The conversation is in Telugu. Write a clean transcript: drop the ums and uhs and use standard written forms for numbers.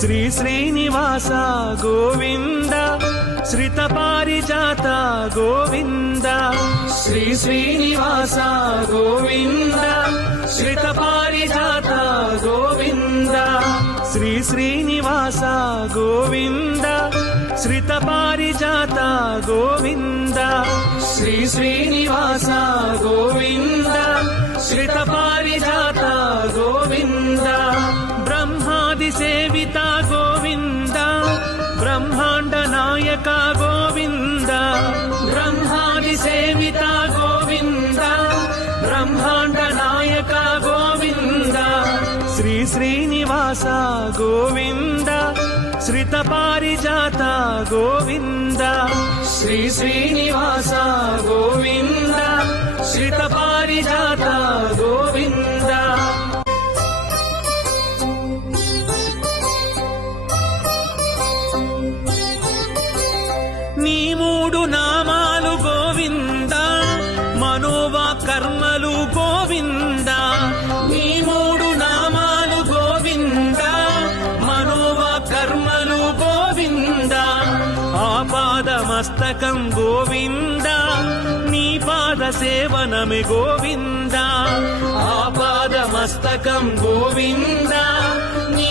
శ్రీ శ్రీనివాస గోవింద శ్రిత పారిజాత గోవింద శ్రీ శ్రీనివాస గోవింద శ్రిత పారిజాత గోవింద శ్రీ శ్రీనివాస గోవింద శ్రిత పారిజాత గోవింద శ్రీ శ్రీనివాస గోవింద శ్రిత పారిజాత గోవింద బ్రహ్మాది సేవిత గోవింద బ్రహ్మాండ నాయక గోవింద బ్రహ్మాది సేవిత గోవింద బ్రహ్మాండ నాయక గోవింద శ్రీ శ్రీనివాస గోవింద శ్రిత పారిజాత గోవింద శ్రీ శ్రీనివాస గోవింద శ్రిత పారిజాత గోవింద నీ మూడు నామాలు గోవింద మనోవా కర్మలు గోవింద నీ మూడు నామాలు గోవింద మనోవా కర్మలు గోవింద ఆపాద మస్తకం గోవింద నీ పాద సేవనమే గోవింద ఆపాద మస్తకం గోవింద నీ